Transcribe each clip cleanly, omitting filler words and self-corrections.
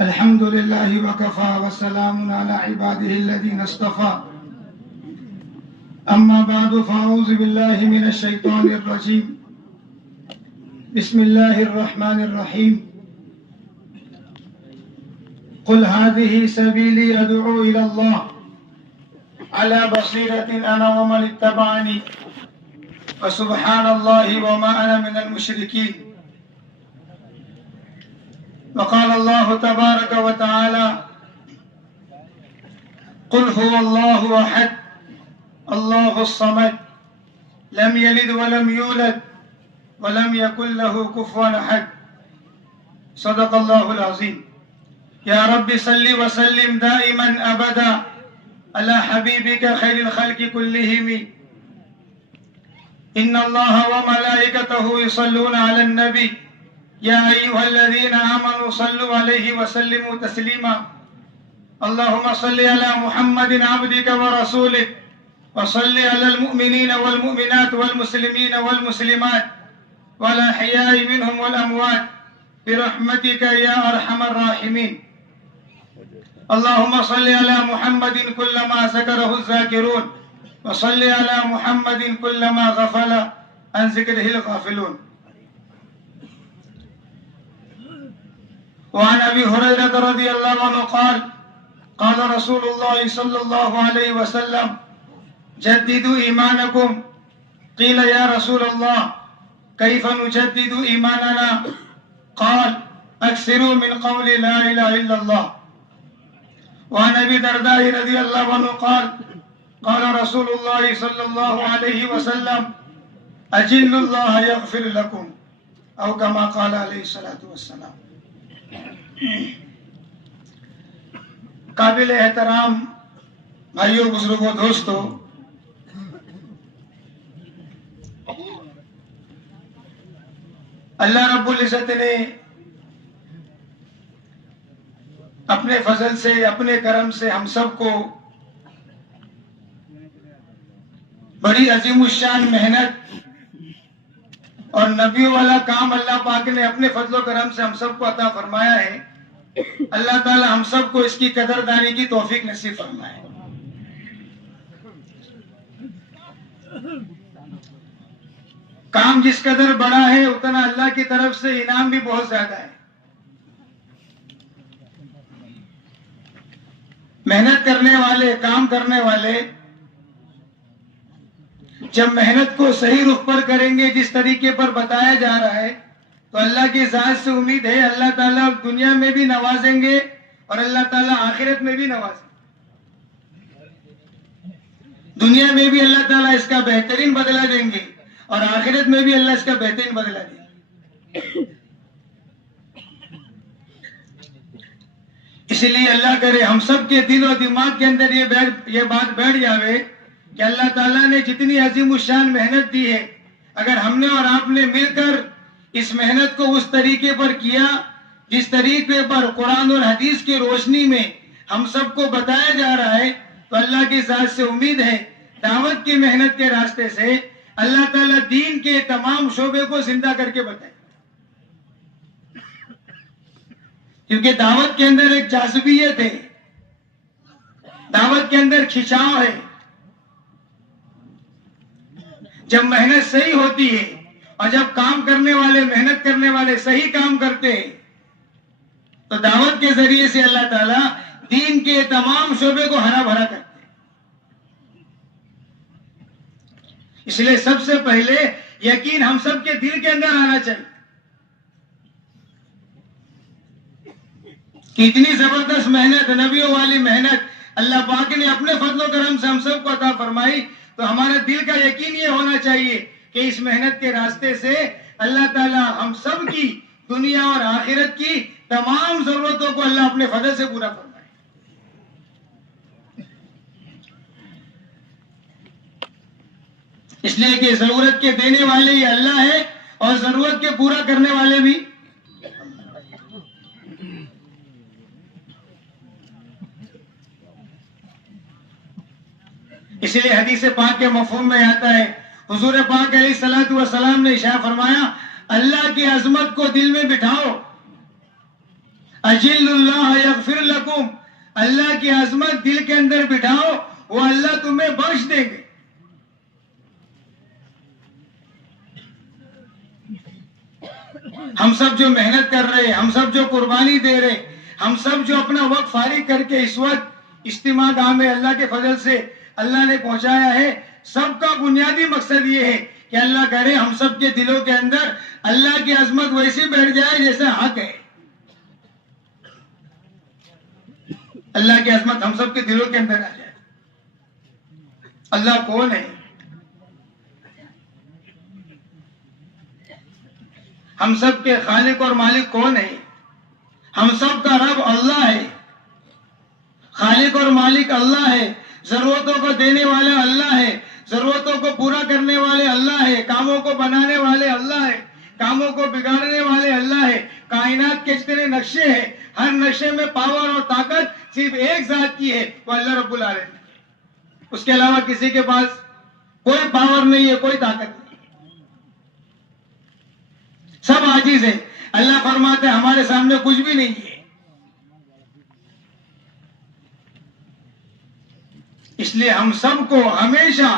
الحمد لله وكفى وسلام على عباده الذين اصطفى أما بعد فأعوذ بالله من الشيطان الرجيم بسم الله الرحمن الرحيم قل هذه سبيلي أدعو إلى الله على بصيرة أنا ومن اتبعني وسبحان الله وما أنا من المشركين. وقال الله تبارك وتعالى قل هو الله أحد الله الصمد لم يلد ولم يولد ولم يكن له كفوا أحد. صدق الله العظيم. يا رب صل وسلم دائما أبدا على حبيبك خير الخلق كلهم. إن الله وملائكته يصلون على النبي يا أيها الذين آمنوا صلوا عليه وسلموا تسليما. اللهم صل على محمد عبدك ورسولك وصل على المؤمنين والمؤمنات والمسلمين والمسلمات والأحياء منهم والأموات برحمتك يا أرحم الراحمين. اللهم صل على محمد كلما ذكره الذاكرون وصل على محمد كلما غفل عن ذكره الغافلون. وعن أبي هريرة رضي الله عنه قال قال رسول الله صلى الله عليه وسلم جددوا إيمانكم. قيل يا رسول الله كيف نجدد إيماننا؟ قال أكثروا من قول لا إله إلا الله. وعن أبي درداء رضي الله عنه قال قال رسول الله صلى الله عليه وسلم أجل الله يغفر لكم أو كما قال عليه الصلاة والسلام. قابل احترام بھائیوں بزرگوں دوستوں، اللہ رب العزت نے اپنے فضل سے اپنے کرم سے ہم سب کو بڑی عظیم الشان محنت اور نبیوں والا کام اللہ پاک نے اپنے فضل و کرم سے ہم سب کو عطا فرمایا ہے. اللہ تعالی ہم سب کو اس کی قدردانی کی توفیق نصیب فرمائے. کام جس قدر بڑا ہے اتنا اللہ کی طرف سے انعام بھی بہت زیادہ ہے. محنت کرنے والے کام کرنے والے جب محنت کو صحیح رخ پر کریں گے جس طریقے پر بتایا جا رہا ہے تو اللہ کی ذات سے امید ہے اللہ تعالیٰ دنیا میں بھی نوازیں گے اور اللہ تعالیٰ آخرت میں بھی نوازیں گے. دنیا میں بھی اللہ تعالیٰ اس کا بہترین بدلہ دیں گے اور آخرت میں بھی اللہ اس کا بہترین بدلہ دیں گے. اس لیے اللہ کرے ہم سب کے دل و دماغ کے اندر یہ بات بیٹھ جاوے کہ اللہ تعالیٰ نے جتنی عظیم الشان محنت دی ہے اگر ہم نے اور آپ نے مل کر اس محنت کو اس طریقے پر کیا جس طریقے پر قرآن اور حدیث کی روشنی میں ہم سب کو بتایا جا رہا ہے تو اللہ کی ذات سے امید ہے دعوت کی محنت کے راستے سے اللہ تعالیٰ دین کے تمام شعبے کو زندہ کر کے بتائے. کیونکہ دعوت کے اندر ایک جاذبیت ہے، دعوت کے اندر کھچاؤ ہے. جب محنت صحیح ہوتی ہے اور جب کام کرنے والے محنت کرنے والے صحیح کام کرتے ہیں تو دعوت کے ذریعے سے اللہ تعالیٰ دین کے تمام شعبے کو ہرا بھرا کرتے ہیں. اس لیے سب سے پہلے یقین ہم سب کے دل کے اندر آنا چاہیے کہ اتنی زبردست محنت نبیوں والی محنت اللہ پاک نے اپنے فضل و کرم سے ہم سب کو عطا فرمائی تو ہمارا دل کا یقین یہ ہونا چاہیے کہ اس محنت کے راستے سے اللہ تعالیٰ ہم سب کی دنیا اور آخرت کی تمام ضرورتوں کو اللہ اپنے فضل سے پورا فرمائے. اس لیے کہ ضرورت کے دینے والے یہ اللہ ہے اور ضرورت کے پورا کرنے والے بھی. اس لیے حدیث پاک کے مفہوم میں آتا ہے حضور پاک علیہ الصلوۃ والسلام نے ارشاد فرمایا اللہ کی عظمت کو دل میں بٹھاؤ. اجل اللہ یغفر لکم، اللہ کی عظمت دل کے اندر بٹھاؤ، وہ اللہ تمہیں بخش دیں گے. ہم سب جو محنت کر رہے، ہم سب جو قربانی دے رہے، ہم سب جو اپنا وقت فارغ کر کے اس وقت اجتماع گاہ میں اللہ کے فضل سے اللہ نے پہنچایا ہے، سب کا بنیادی مقصد یہ ہے کہ اللہ کرے ہم سب کے دلوں کے اندر اللہ کی عظمت ویسی بیٹھ جائے جیسا حق ہے. اللہ کی عظمت ہم سب کے دلوں کے اندر آ جائے. اللہ کون ہے؟ ہم سب کے خالق اور مالک کون ہے؟ ہم سب کا رب اللہ ہے. خالق اور مالک اللہ ہے. ضرورتوں کو دینے والا اللہ ہے. ضرورتوں کو پورا کرنے والے اللہ ہے. کاموں کو بنانے والے اللہ ہے. کاموں کو بگاڑنے والے اللہ ہے. کائنات کے جتنے نقشے ہیں، ہر نقشے میں پاور اور طاقت صرف ایک ذات کی ہے، وہ اللہ رب العالمین. اس کے علاوہ کسی کے پاس کوئی پاور نہیں ہے، کوئی طاقت نہیں. سب عاجز ہے. اللہ فرماتے ہیں ہمارے سامنے کچھ بھی نہیں ہے. اس لیے ہم سب کو ہمیشہ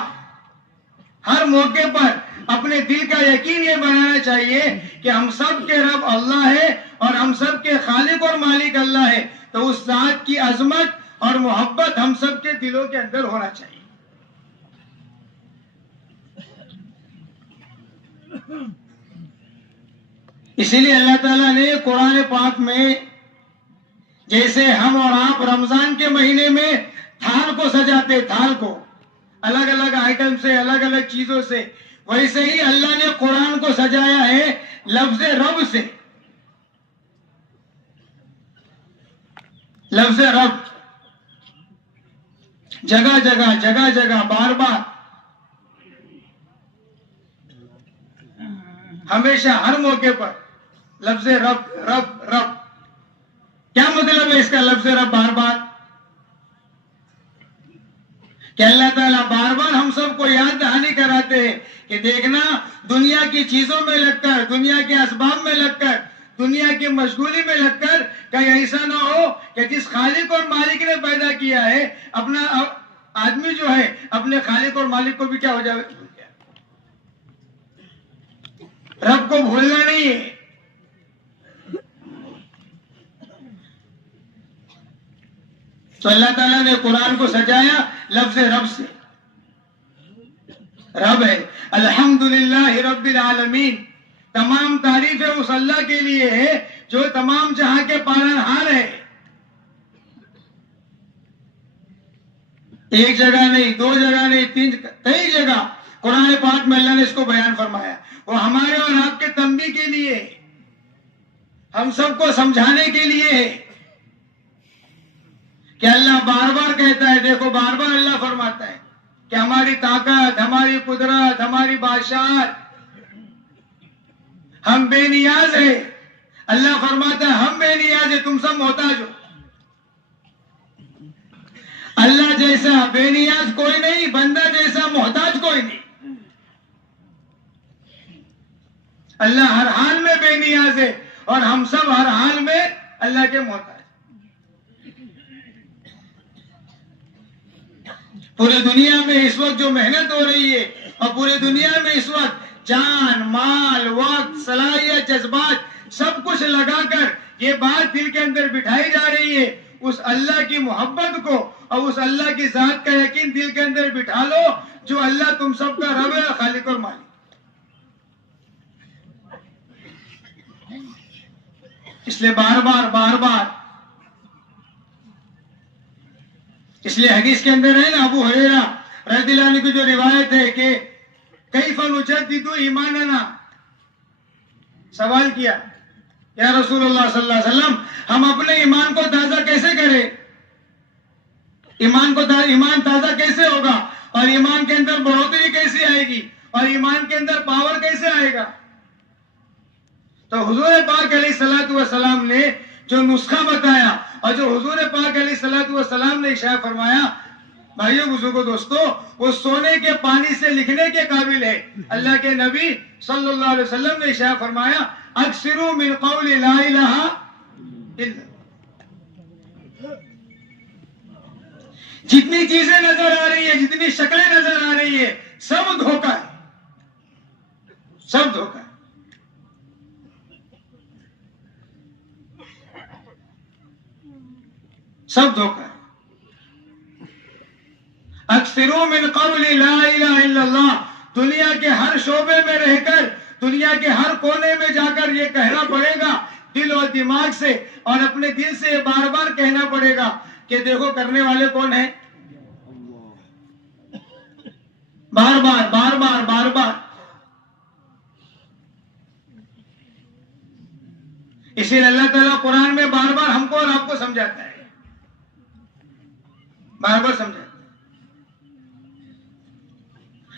ہر موقع پر اپنے دل کا یقین یہ بنانا چاہیے کہ ہم سب کے رب اللہ ہے اور ہم سب کے خالق اور مالک اللہ ہے. تو اس ذات کی عظمت اور محبت ہم سب کے دلوں کے اندر ہونا چاہیے. اسی لیے اللہ تعالیٰ نے قرآن پاک میں جیسے ہم اور آپ رمضان کے مہینے میں تھال کو سجاتے، تھال کو الگ الگ آئٹم سے، الگ الگ چیزوں سے، ویسے ہی اللہ نے قرآن کو سجایا ہے لفظ رب سے. لفظ رب جگہ جگہ جگہ جگہ بار بار ہمیشہ ہر موقع پر لفظ رب رب رب. کیا مطلب ہے اس کا لفظ رب بار بار؟ کہ اللہ تعالیٰ بار بار ہم سب کو یاد دہانی کراتے ہیں کہ دیکھنا، دنیا کی چیزوں میں لگ کر، دنیا کے اسباب میں لگ کر، دنیا کی مشغولی میں لگ کر کہیں ایسا نہ ہو کہ جس خالق اور مالک نے پیدا کیا ہے، اپنا آدمی جو ہے اپنے خالق اور مالک کو بھی کیا ہو جائے، رب کو بھولنا نہیں ہے. تو اللہ تعالیٰ نے قرآن کو سجایا لفظ رب سے. رب ہے. الحمدللہ رب العالمین. تمام تعریفیں اس اللہ کے لیے ہے جو تمام جہاں کے پالنہار ہے. ایک جگہ نہیں، دو جگہ نہیں، تین، کئی جگہ قرآن پاک میں اللہ نے اس کو بیان فرمایا. وہ ہمارے اور آپ کے تنبیہ کے لیے، ہم سب کو سمجھانے کے لیے ہے کہ اللہ بار بار کہتا ہے. دیکھو بار بار اللہ فرماتا ہے کہ ہماری طاقت، ہماری قدرت، ہماری بادشاہت، ہم بے نیاز ہیں. اللہ فرماتا ہے ہم بے نیاز ہیں، تم سب محتاج ہو. اللہ جیسا بے نیاز کوئی نہیں، بندہ جیسا محتاج کوئی نہیں. اللہ ہر حال میں بے نیاز ہے اور ہم سب ہر حال میں اللہ کے محتاج. پورے دنیا میں اس وقت جو محنت ہو رہی ہے اور پورے دنیا میں اس وقت جان، مال، وقت، صلاحیت، جذبات سب کچھ لگا کر یہ بات دل کے اندر بٹھائی جا رہی ہے، اس اللہ کی محبت کو اور اس اللہ کی ذات کا یقین دل کے اندر بٹھا لو جو اللہ تم سب کا رب ہے، خالق اور مالک. اس لیے بار بار بار بار، اس لیے حدیث کے اندر ہے نا، ابو ہریرہ رضی اللہ عنہ کی جو روایت ہے کہ کیف نجدد ایماننا، سوال کیا یا رسول اللہ صلی اللہ علیہ وسلم ہم اپنے ایمان کو تازہ کیسے کریں؟ ایمان تازہ کیسے ہوگا اور ایمان کے اندر بڑھوتری کیسے آئے گی اور ایمان کے اندر پاور کیسے آئے گا؟ تو حضور پاک علیہ الصلوۃ والسلام نے جو نسخہ بتایا اور جو حضور پاک علیہ الصلوۃ والسلام نے ارشاد فرمایا بھائیوں بزرگوں دوستوں، وہ سونے کے پانی سے لکھنے کے قابل ہے۔ اللہ کے نبی صلی اللہ علیہ وسلم نے ارشاد فرمایا اکثروا من قول لا الہ الا۔ جتنی چیزیں نظر آ رہی ہیں، جتنی شکلیں نظر آ رہی ہیں، سب دھوکہ ہے، سب دھوکہ ہے۔ سب دھوکہ ہے۔ اکثروا من قول لا الہ الا اللہ، دنیا کے ہر شعبے میں رہ کر، دنیا کے ہر کونے میں جا کر یہ کہنا پڑے گا دل اور دماغ سے، اور اپنے دل سے یہ بار بار کہنا پڑے گا کہ دیکھو کرنے والے کون ہیں، بار بار بار بار بار بار۔ اسی لیے اللہ تعالیٰ قرآن میں بار بار ہم کو اور آپ کو سمجھاتا ہے، بار بار سمجھاتا ہے۔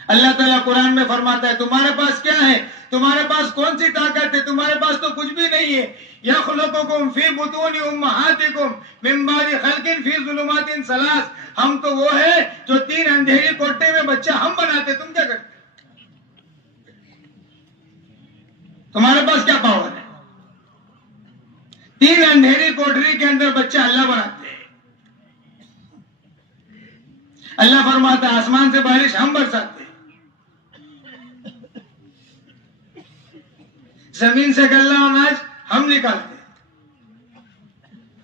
اللہ تعالیٰ قرآن میں فرماتا ہے تمہارے پاس کیا ہے، تمہارے پاس کون سی طاقت ہے، تمہارے پاس تو کچھ بھی نہیں ہے۔ یخلقکم فی بطون امہاتکم من بعد خلق فی ظلمات ثلاث، ہم تو وہ ہے جو 3 اندھیری کوٹے میں بچہ ہم بناتے، تم کیا کرتے؟ تمہارے پاس کیا پاور ہے؟ 3 اندھیری کوٹری کے اندر بچہ اللہ بناتے ہیں۔ اللہ فرماتا ہے آسمان سے بارش ہم برساتے، زمین سے غلہ اناج ہم نکالتے۔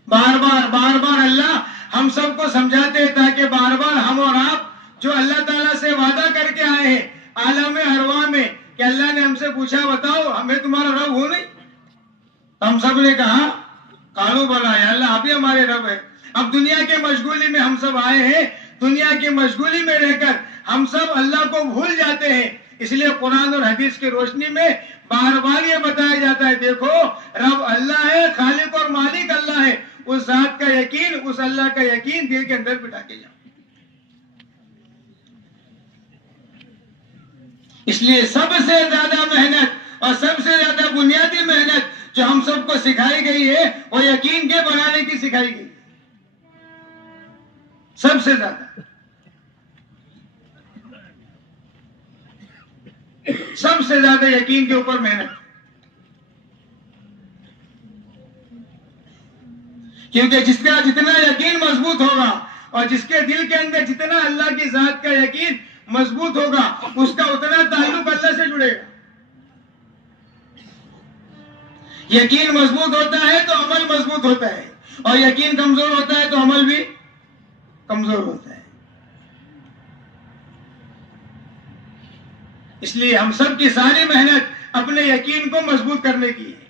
بار بار بار بار اللہ ہم سب کو سمجھاتے ہیں تاکہ بار بار ہم اور آپ جو اللہ تعالیٰ سے وعدہ کر کے آئے ہیں عالم ارواح میں کہ اللہ نے ہم سے پوچھا بتاؤ ہمیں تمہارا رب ہو نہیں، ہم سب نے کہا قالوا بلا، یا اللہ آپ ہی ہمارے رب ہے۔ اب دنیا کے مشغولی میں ہم سب آئے ہیں، دنیا کی مشغولی میں رہ کر ہم سب اللہ کو بھول جاتے ہیں۔ اس لیے قرآن اور حدیث کی روشنی میں بار بار یہ بتایا جاتا ہے دیکھو رب اللہ ہے، خالق اور مالک اللہ ہے، اس ذات کا یقین، اس اللہ کا یقین دل کے اندر بٹھا کے جاؤ۔ اس لیے سب سے زیادہ محنت اور سب سے زیادہ بنیادی محنت جو ہم سب کو سکھائی گئی ہے وہ یقین کے بنانے کی سکھائی گئی، سب سے زیادہ، سب سے زیادہ یقین کے اوپر محنت، کیونکہ جس کا جتنا یقین مضبوط ہوگا اور جس کے دل کے اندر جتنا اللہ کی ذات کا یقین مضبوط ہوگا اس کا اتنا تعلق اللہ سے جڑے گا۔ یقین مضبوط ہوتا ہے تو عمل مضبوط ہوتا ہے، اور یقین کمزور ہوتا ہے تو عمل بھی کمزور ہوتا ہے۔ اس لیے ہم سب کی ساری محنت اپنے یقین کو مضبوط کرنے کی ہے۔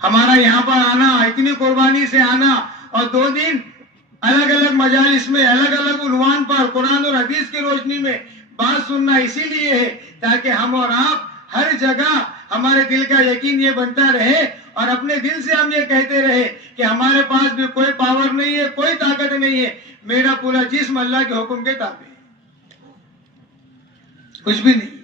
ہمارا یہاں پر آنا، اتنی قربانی سے آنا اور 2 دن الگ الگ مجالس میں الگ الگ عنوان پر قرآن اور حدیث کی روشنی میں بات سننا اسی لیے ہے تاکہ ہم اور آپ ہر جگہ ہمارے دل کا یقین یہ بنتا رہے اور اپنے دل سے ہم یہ کہتے رہے کہ ہمارے پاس بھی کوئی پاور نہیں ہے، کوئی طاقت نہیں ہے، میرا پورا جسم اللہ کے حکم کے تابع ہے، کچھ بھی نہیں۔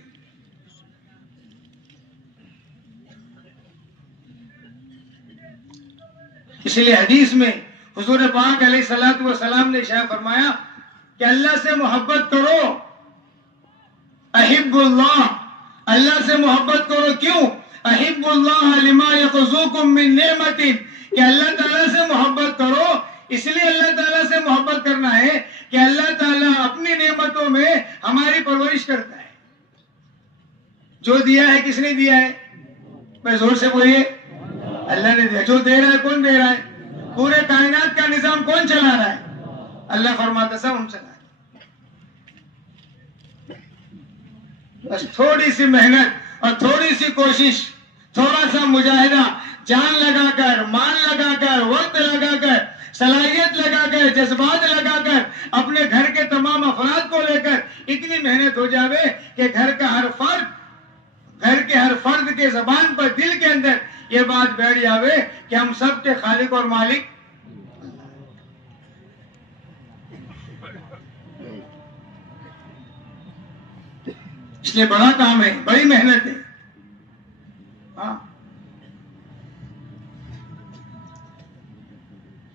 اس لیے حدیث میں حضور پاک علیہ الصلوۃ والسلام نے ارشاد فرمایا کہ اللہ سے محبت کرو، احب اللہ، اللہ سے محبت کرو، کیوں؟ احب اللہ لما یقذوکم من نعمت، کہ اللہ تعالیٰ سے محبت کرو، اس لیے اللہ تعالیٰ سے محبت کرنا ہے کہ اللہ تعالیٰ اپنی نعمتوں میں ہماری پرورش کرتا ہے۔ جو دیا ہے کس نے دیا ہے؟ میں زور سے بولیے، اللہ نے دیا۔ جو دے رہا ہے کون دے رہا ہے؟ پورے کائنات کا نظام کون چلا رہا ہے؟ اللہ فرماتا سب ہم چلا رہے ہیں۔ بس تھوڑی سی محنت اور تھوڑی سی کوشش، تھوڑا سا مجاہدہ، جان لگا کر، مال لگا کر، وقت لگا کر، صلاحیت لگا کر، جذبات لگا کر، اپنے گھر کے تمام افراد کو لے کر اتنی محنت ہو جاوے کہ گھر کے ہر فرد کے زبان پر، دل کے اندر یہ بات بیٹھ جاوے کہ ہم سب کے خالق اور مالک۔ اس لیے بڑا کام ہے، بڑی محنت ہے۔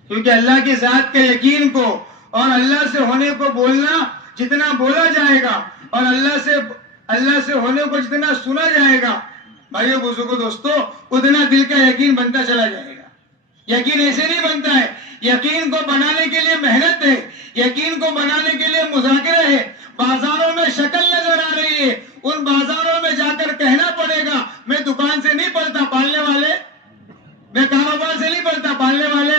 کیونکہ اللہ کی ذات کے یقین کو اور اللہ سے ہونے کو بولنا جتنا بولا جائے گا اور اللہ سے ہونے کو جتنا سنا جائے گا بھائیو بزرگو دوستو اتنا دل کا یقین بنتا چلا جائے گا. یقین ایسے نہیں بنتا ہے. یقین کو بنانے کے لیے محنت ہے. یقین کو بنانے کے لیے مذاکرہ ہے. بازاروں میں شکل نظر آ رہی ہے, ان بازاروں میں جا کر کہنا پڑے گا میں دکان سے نہیں پڑھتا پالنے والے, میں کاروبار سے نہیں پڑھتا پالنے والے.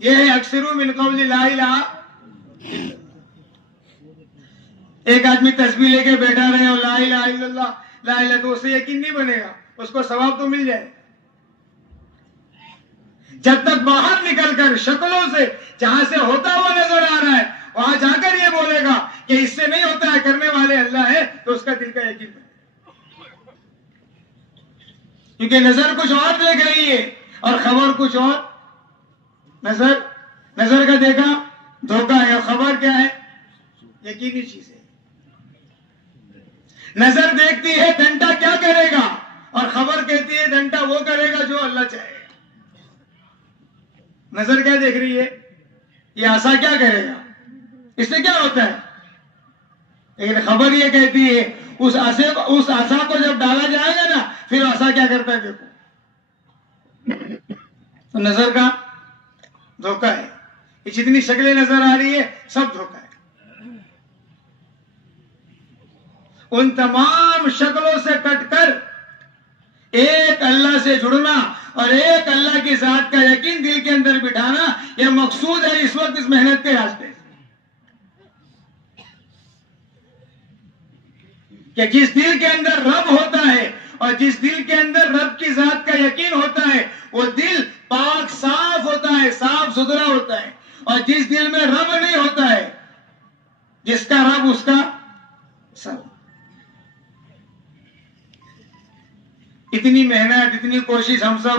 یہ ہے اکثر من قول لا الہ. ایک آدمی تسبیح لے کے بیٹھا رہے اور لا الہ الا اللہ لا الہ, تو اس سے یقین نہیں بنے گا, اس کو ثواب تو مل جائے. جب تک باہر نکل کر شکلوں سے جہاں سے ہوتا ہوا نظر آ رہا ہے وہاں جا کر یہ بولے گا کہ اس سے نہیں ہوتا ہے, کرنے والے اللہ ہے, تو اس کا دل کا یقین بنے. کیونکہ نظر کچھ اور دیکھ رہی ہے اور خبر کچھ اور. نظر کا دیکھا دھوکہ ہے اور خبر کیا ہے, یقینی چیز ہے. نظر دیکھتی ہے گھنٹہ کیا کرے گا اور خبر کہتی ہے گھنٹہ وہ کرے گا جو اللہ چاہے. نظر کیا دیکھ رہی ہے, یہ عصا کیا کرے گا, اس سے کیا ہوتا ہے, لیکن خبر یہ کہتی ہے اس عصا کو جب ڈالا جائے گا نا پھر عصا کیا کرتا ہے دیکھو. تو نظر کا دھوکہ ہے. یہ جتنی شکلیں نظر آ رہی ہے سب دھوکہ ہے. ان تمام شکلوں سے کٹ کر ایک اللہ سے جڑنا اور ایک اللہ کی ذات کا یقین دل کے اندر بٹھانا, یہ مقصود ہے اس وقت اس محنت کے راستے سے. کہ جس دل کے اندر رب ہوتا ہے اور جس دل کے اندر رب کی ذات کا یقین ہوتا ہے وہ دل پاک صاف ہوتا ہے, صاف ستھرا ہوتا ہے. اور جس دل میں رب نہیں ہوتا ہے, جس کا رب اس کا سب. اتنی محنت اتنی کوشش ہم سب,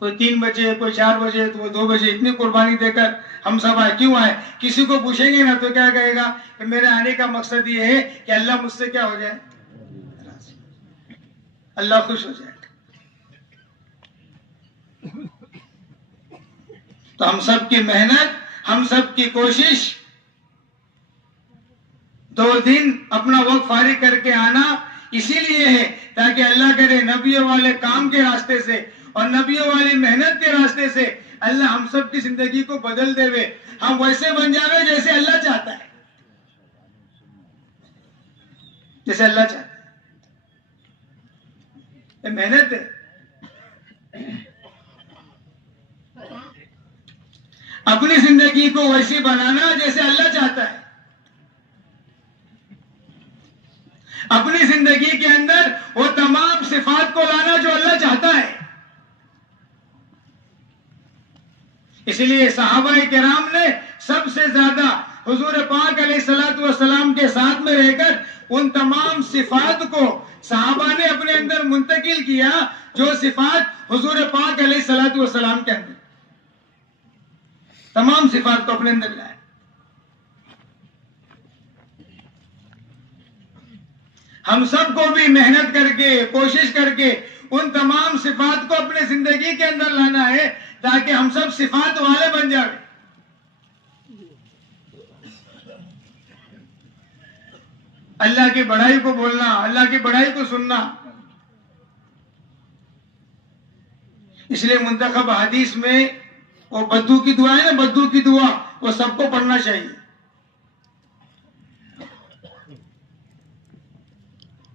کوئی 3 بجے کوئی 4 بجے تو 2 بجے اتنی قربانی دے کر ہم سب آئے. کیوں آئے؟ کسی کو پوچھیں گے نا تو کیا کہے گا کہ میرے آنے کا مقصد یہ ہے کہ اللہ مجھ سے کیا ہو جائے, اللہ خوش ہو جائے. تو ہم سب کی محنت ہم سب کی کوشش 2 دن اپنا وقت فارغ کر کے آنا اسی لیے ہے تاکہ اللہ کرے نبیوں والے کام کے راستے سے اور نبیوں والی محنت کے راستے سے اللہ ہم سب کی زندگی کو بدل دے وے. ہم ویسے بن جاوے جیسے اللہ چاہتا ہے, جیسے اللہ چاہتا ہے. یہ محنت ہے. اپنی زندگی کو ویسی بنانا جیسے اللہ چاہتا ہے. اپنی زندگی کے اندر وہ تمام صفات کو لانا جو اللہ چاہتا ہے. اس لیے صحابہ کرام نے سب سے زیادہ حضور پاک علیہ الصلوۃ والسلام کے ساتھ میں رہ کر ان تمام صفات کو صحابہ نے اپنے اندر منتقل کیا جو صفات حضور پاک علیہ الصلوۃ والسلام کے اندر, تمام صفات کو اپنے اندر لائے. ہم سب کو بھی محنت کر کے کوشش کر کے ان تمام صفات کو اپنے زندگی کے اندر لانا ہے تاکہ ہم سب صفات والے بن جائیں. اللہ کی بڑائی کو بولنا, اللہ کی بڑائی کو سننا. اس لیے منتخب حدیث میں وہ بدو کی دعا ہے نا, بدو کی دعا وہ سب کو پڑھنا چاہیے.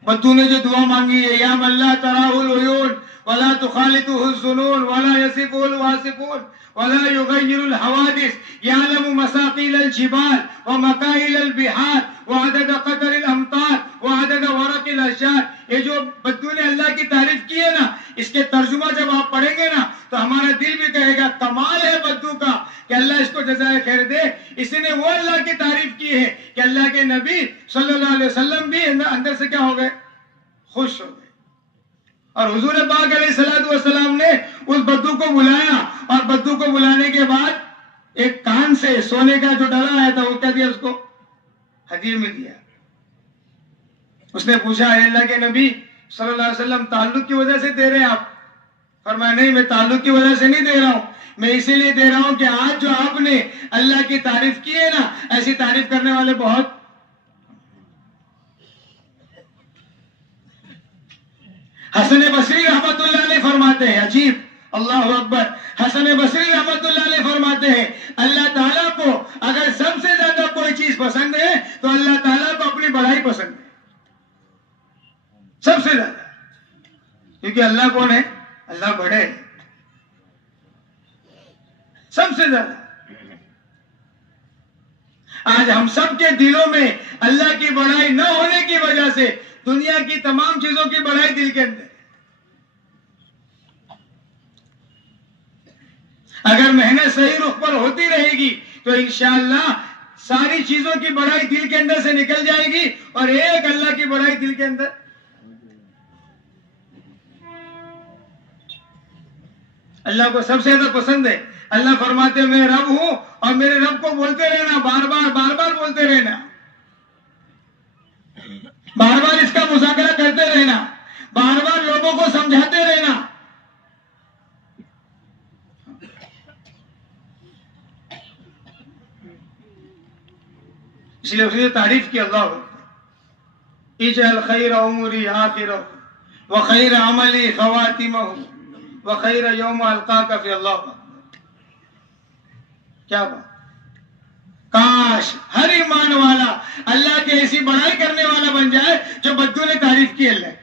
بدو نے جو دعا مانگی ہے, یا من لا تراہ العیون ولا تخالطه الظنون ولا يصفه الواصفون ولا يغير الحوادث يعلم مساقيل الجبال ومكائل البحار وعدد قطر الامطار وعدد ورق الاشجار. یہ جو بدو نے اللہ کی تعریف کی ہے نا, اس کے ترجمہ جب آپ پڑھیں گے نا تو ہمارا دل بھی کہے گا کمال ہے بدو کا کہ اللہ اس کو جزائے خیر دے. اس نے وہ اللہ کی تعریف کی ہے کہ اللہ کے نبی صلی اللہ علیہ وسلم بھی اندر سے کیا ہو گئے, خوش ہو گئے. اور حضور پاک علیہ الصلوۃ والسلام نے اس بدو کو بلایا اور بدو کو بلانے کے بعد ایک کان سے سونے کا جو ڈلا آیا تھا وہ کیا دیا, اس کو حدیث میں دیا. اس نے پوچھا, اے اللہ کے نبی صلی اللہ علیہ وسلم تعلق کی وجہ سے دے رہے ہیں آپ, فرمایا نہیں، میں تعلق کی وجہ سے نہیں دے رہا ہوں، میں اسی لیے دے رہا ہوں کہ آج جو آپ نے اللہ کی تعریف کی ہے نا، ایسی تعریف کرنے والے بہت. حسن بصری رحمت اللہ علیہ فرماتے ہیں، عجیب، اللہ اکبر، حسن بصری رحمت اللہ علیہ فرماتے ہیں اللہ تعالیٰ کو اگر سب سے زیادہ کوئی چیز پسند ہے تو اللہ تعالیٰ کو اپنی بڑائی پسند ہے، سب سے زیادہ. کیونکہ اللہ کون ہے؟ اللہ بڑے ہے سب سے زیادہ. آج ہم سب کے دلوں میں اللہ کی بڑائی نہ ہونے کی وجہ سے دنیا کی تمام چیزوں کی بڑائی دل کے اندر. اگر محنت صحیح رخ پر ہوتی رہے گی تو انشاءاللہ ساری چیزوں کی بڑائی دل کے اندر سے نکل جائے گی اور ایک اللہ کی بڑائی دل کے اندر. اللہ کو سب سے زیادہ پسند ہے. اللہ فرماتے ہیں میں رب ہوں اور میرے رب کو بولتے رہنا، بار بار بار بار بولتے رہنا، بار بار اس کا مذاکرہ کرتے رہنا، بار بار لوگوں کو سمجھاتے رہنا. اس لیے اس نے تعریف کی اللہ اجعل خیر اموری آخرہ وخیر عملی خواتمہ وخیر یوم القاک فی اللہ. کیا بات، کاش ہر ایمان والا اللہ کے ایسی بڑائی کرنے والا بن جائے جو بدو نے تعریف کی اللہ.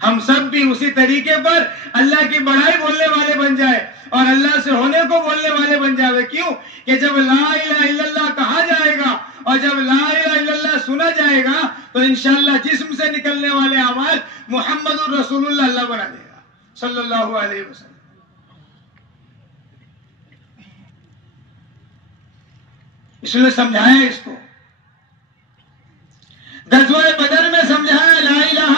ہم سب بھی اسی طریقے پر اللہ کی بڑائی بولنے والے بن جائے اور اللہ سے ہونے کو بولنے والے بن جائے. کیوں کہ جب لا الہ الا اللہ کہا جائے گا اور جب لا الہ الا اللہ سنا جائے گا تو انشاءاللہ جسم سے نکلنے والے اعمال محمد الرسول اللہ اللہ بنا دے گا صلی اللہ علیہ وسلم. اس لیے سمجھایا اس کو، غزوہ بدر میں سمجھایا لا الہ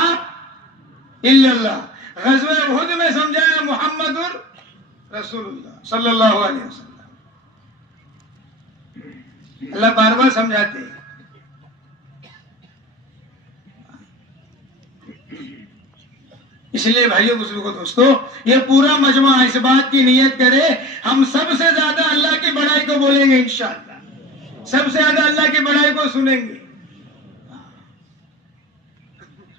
الا اللہ، غزوہ احد میں سمجھایا محمد رسول اللہ صلی اللہ علیہ وسلم. اللہ بار بار سمجھاتے ہیں. اس لیے بھائیو بزرگوں دوستو، یہ پورا مجموعہ اس بات کی نیت کرے ہم سب سے زیادہ اللہ کی بڑائی کو بولیں گے انشاءاللہ، سب سے زیادہ اللہ کی بڑائی کو سنیں گے.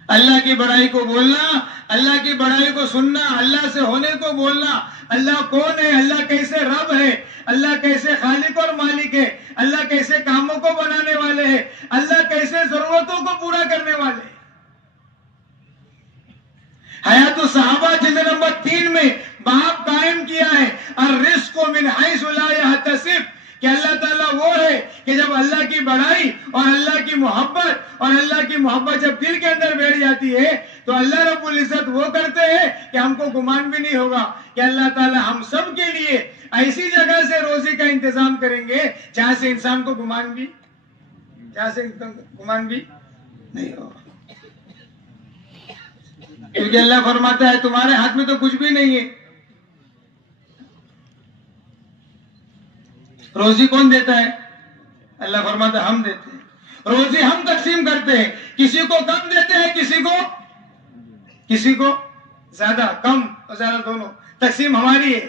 اللہ کی بڑائی کو بولنا، اللہ کی بڑائی کو سننا، اللہ سے ہونے کو بولنا، اللہ کون ہے، اللہ کیسے رب ہے، اللہ کیسے خالق اور مالک ہے، اللہ کیسے کاموں کو بنانے والے ہیں، اللہ کیسے ضرورتوں کو پورا کرنے والے ہیں. حیات الصحابہ جلد نمبر 3 میں باب قائم کیا ہے الرزق من حیث لا یحتسب، کہ اللہ تعالیٰ وہ ہے کہ جب اللہ کی بڑائی اور اللہ کی محبت جب دل کے اندر بیٹھ جاتی ہے تو اللہ رب العزت وہ کرتے ہیں کہ ہم کو گمان بھی نہیں ہوگا کہ اللہ تعالیٰ ہم سب کے لیے ایسی جگہ سے روزی کا انتظام کریں گے جہاں سے انسان کو گمان بھی نہیں ہوگا. کیونکہ اللہ فرماتا ہے تمہارے ہاتھ میں تو کچھ بھی نہیں ہے. روزی کون دیتا ہے؟ اللہ فرماتا ہے ہم دیتے ہیں. روزی ہم تقسیم کرتے ہیں، کسی کو کم دیتے ہیں، کسی کو زیادہ، کم اور زیادہ دونوں تقسیم ہماری ہے.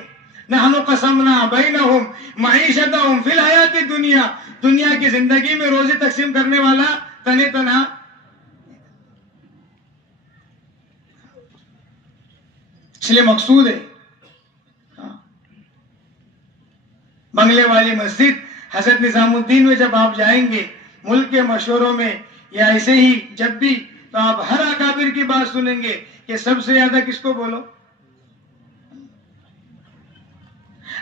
نحن قسمنا بینہم معیشتہم فی الحیات الدنیا، دنیا کی زندگی میں روزی تقسیم کرنے والا تنہا تنہا. اس لیے مقصود ہے بنگلے والی مسجد حضرت نظام الدین میں جب آپ جائیں گے ملک کے مشوروں میں یا ایسے ہی جب بھی، تو آپ ہر اکابر کی بات سنیں گے کہ سب سے زیادہ کس کو بولو.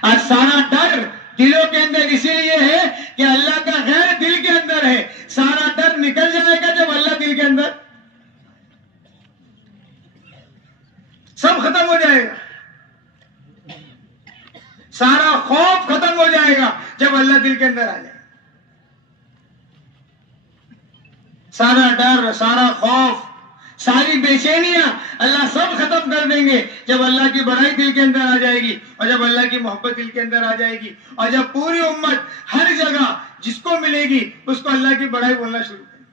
آج سارا ڈر دلوں کے اندر اسی لیے ہے کہ اللہ کا غیر دل کے اندر ہے. سارا ڈر نکل جائے گا جب اللہ دل کے اندر، سب ختم ہو جائے گا. سارا خوف ختم ہو جائے گا جب اللہ دل کے اندر آ جائے. سارا ڈر، سارا خوف، ساری بے چینیاں اللہ سب ختم کر دیں گے جب اللہ کی بڑائی دل کے اندر آ جائے گی اور جب اللہ کی محبت دل کے اندر آ جائے گی اور جب پوری امت ہر جگہ جس کو ملے گی اس کو اللہ کی بڑائی بولنا شروع کرے گی.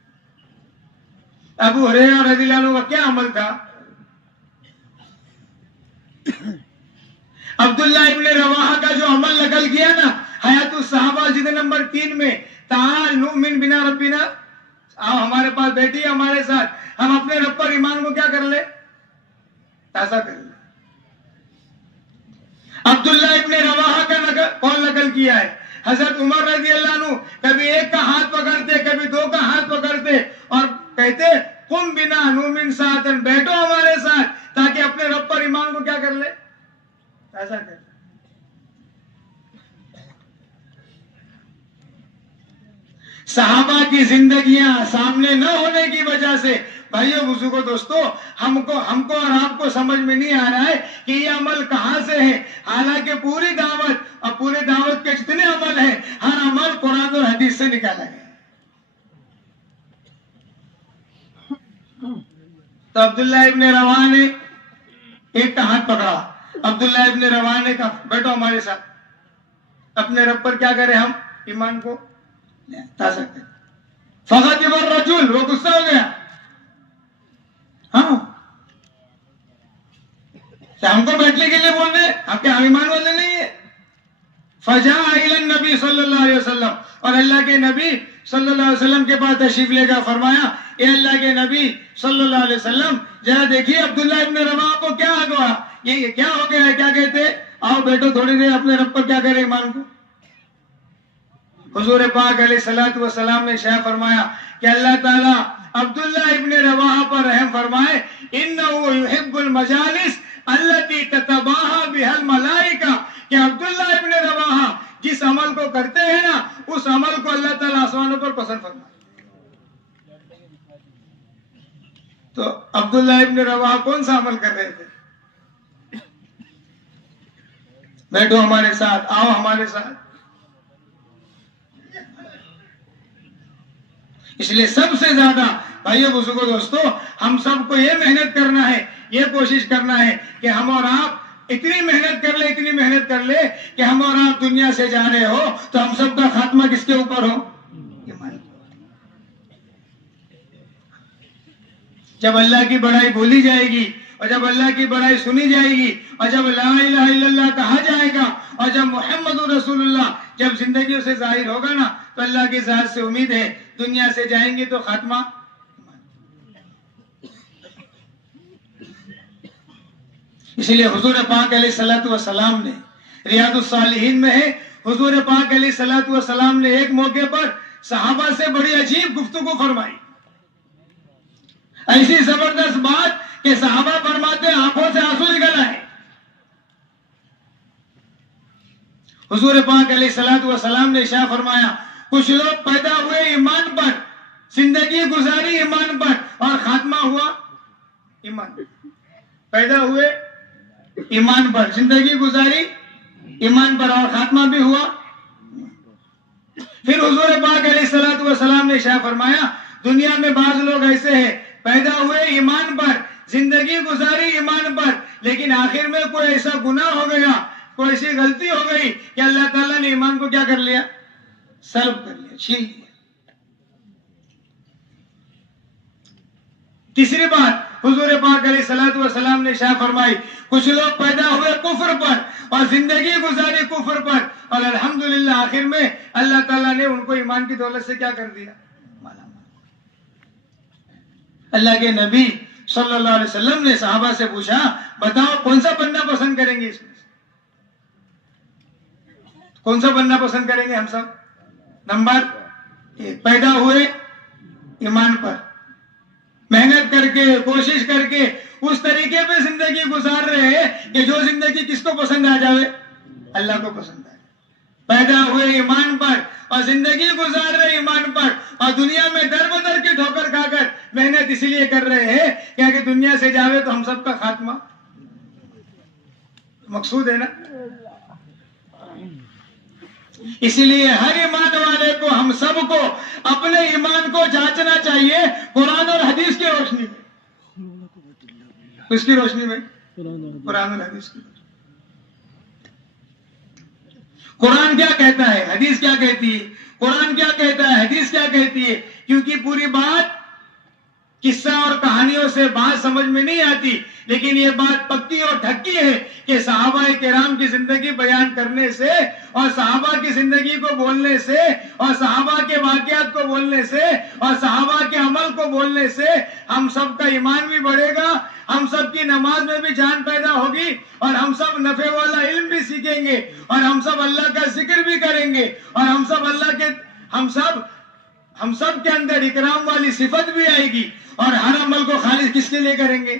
ابو ہریرہ رضی اللہ عنہ کا کیا عمل تھا؟ عبداللہ ابن رواحہ کا جو عمل نقل کیا نا حیات الصحابہ جلد نمبر 3 میں، تعال نؤمن بنا ربنا، آؤ ہمارے پاس بیٹھی ہمارے ساتھ، ہم اپنے رب پر ایمان کو کیا کر لے، تازہ کر لے۔ عبداللہ ابن رواحہ کا قول نقل کیا ہے، حضرت عمر رضی اللہ عنہ کبھی ایک کا ہاتھ پکڑتے، کبھی دو کا ہاتھ پکڑتے اور کہتے قم بنا نؤمن ساعتن، بیٹھو ہمارے ساتھ تاکہ اپنے رب پر ایمان کو کیا کر لے، تازہ کر لے۔ صحابہ کی زندگیاں سامنے نہ ہونے کی وجہ سے بھائیو بزرگوں دوستو ہم کو اور آپ کو سمجھ میں نہیں آ رہا ہے کہ یہ عمل کہاں سے ہے، حالانکہ پوری دعوت اور پورے دعوت کے جتنے عمل ہیں ہر عمل قرآن اور حدیث سے نکالا گیا۔ تو عبداللہ ابن رواحہ نے ایک کا ہاتھ پکڑا، عبداللہ ابن رواحہ نے کہا بیٹھو ہمارے ساتھ، اپنے رب پر کیا کریں ہم، ایمان کو تازہ کریں۔ فغضب الرجل، وہ غصہ ہو گیا، ہاں ہم کو بیٹھنے کے لیے بول رہے آپ کے ہم ایمان والے نہیں ہیں۔ فجاء الی النبی صلی اللہ علیہ وسلم، اور اللہ کے نبی صلی اللہ علیہ وسلم کے پاس تشریف لے گا، فرمایا اے اللہ کے نبی صلی اللہ علیہ وسلم ذرا دیکھیے عبداللہ ابن رواحہ کو کیا ہوا، یہ کیا ہو گیا ہے، کیا کہتے آؤ بیٹھو تھوڑی دیر اپنے رب پر کیا کریں ایمان کو۔ حضور پاک علیہ الصلوۃ والسلام نے شاہ فرمایا کہ اللہ تعالیٰ عبداللہ ابن رواحہ پر رحم فرمائے، انہ یحب المجالس التی تتباہی بها الملائکہ، کہ عبداللہ ابن رواحہ جس عمل کو کرتے ہیں نا اس عمل کو اللہ تعالیٰ آسمانوں پر پسند فرمائے۔ تو عبداللہ ابن رواحہ کون سا عمل کر رہے تھے، بیٹھو ہمارے ساتھ، آؤ ہمارے ساتھ۔ اس لیے سب سے زیادہ بھائیو بزرگوں دوستو ہم سب کو یہ محنت کرنا ہے، یہ کوشش کرنا ہے کہ ہم اور آپ اتنی محنت کر لے، اتنی محنت کر لے کہ ہم اور آپ دنیا سے جا رہے ہو تو ہم سب کا خاتمہ کس کے اوپر ہو، ایمان۔ جب اللہ کی بڑائی بولی جائے گی اور جب اللہ کی بڑائی سنی جائے گی اور جب لا الہ الا اللہ کہا جائے گا اور جب محمد رسول اللہ جب زندگیوں سے ظاہر ہوگا نا تو اللہ کی ذات سے امید ہے دنیا سے جائیں گے تو خاتمہ۔ اسی لیے حضور پاک علیہ الصلوۃ والسلام نے ریاض الصالحین میں ہے، حضور پاک علیہ الصلوۃ والسلام نے ایک موقع پر صحابہ سے بڑی عجیب گفتگو فرمائی، ایسی زبردست بات کہ صحابہ فرماتے آنکھوں سے آنسو نکل آئے۔ حضور پاک علیہ الصلوۃ والسلام نے ارشاد فرمایا کچھ لوگ پیدا ہوئے ایمان پر، زندگی گزاری ایمان پر اور خاتمہ ہوا ایمان پر، پیدا ہوئے ایمان پر، زندگی گزاری ایمان پر اور خاتمہ بھی ہوا۔ پھر حضور پاک علیہ الصلوۃ والسلام نے ارشاد فرمایا دنیا میں بعض لوگ ایسے ہیں پیدا ہوئے ایمان پر، زندگی گزاری ایمان پر، لیکن آخر میں کوئی ایسا گناہ ہو گیا، کوئی ایسی غلطی ہو گئی کہ اللہ تعالیٰ نے ایمان کو کیا کر لیا، سلب کر لیا، چھین لیا۔ تیسری بات حضور پاک علیہ الصلوۃ والسلام نے ارشاد فرمائی کچھ لوگ پیدا ہوئے کفر پر اور زندگی گزاری کفر پر اور الحمدللہ آخر میں اللہ تعالیٰ نے ان کو ایمان کی دولت سے کیا کر دیا، مالا مال۔ اللہ کے نبی صلی اللہ علیہ وسلم نے صحابہ سے پوچھا بتاؤ کون سا بننا پسند کریں گے، اس میں کون سا بننا پسند کریں گے ہم سب؟ نمبر 1 پیدا ہوئے ایمان پر، محنت کر کے کوشش کر کے اس طریقے پہ زندگی گزار رہے ہیں کہ جو زندگی کس کو پسند آ جاوے، اللہ کو پسند آئے۔ پیدا ہوئے ایمان پر اور زندگی گزار رہے ایمان پر اور دنیا میں در بدر کی ٹھوکر کھا کر محنت اس لیے کر رہے ہیں کہ اگر دنیا سے جاوے تو ہم سب کا خاتمہ مقصود ہے نا۔ اسی لیے ہر ایمان والے کو، ہم سب کو اپنے ایمان کو جانچنا چاہیے قرآن اور حدیث کی روشنی میں۔ کس کی روشنی میں؟ قرآن اور حدیث کی۔ قرآن کیا کہتا ہے، حدیث کیا کہتی ہے، قرآن کیا کہتا ہے، حدیث کیا کہتی ہے، کیونکہ پوری بات قصہ اور کہانیوں سے بات سمجھ میں نہیں آتی، لیکن یہ بات پکی اور ٹھکی ہے کہ صحابہ کرام کی زندگی بیان کرنے سے اور صحابہ کی زندگی کو بولنے سے اور صحابہ کے واقعات کو بولنے سے اور صحابہ کے عمل کو بولنے سے ہم سب کا ایمان بھی بڑھے گا، ہم سب کی نماز میں بھی جان پیدا ہوگی، اور ہم سب نفع والا علم بھی سیکھیں گے، اور ہم سب اللہ کا ذکر بھی کریں گے، اور ہم سب کے اندر اکرام والی صفت بھی آئے گی، اور ہر عمل کو خالص کس کے لیے کریں گے؟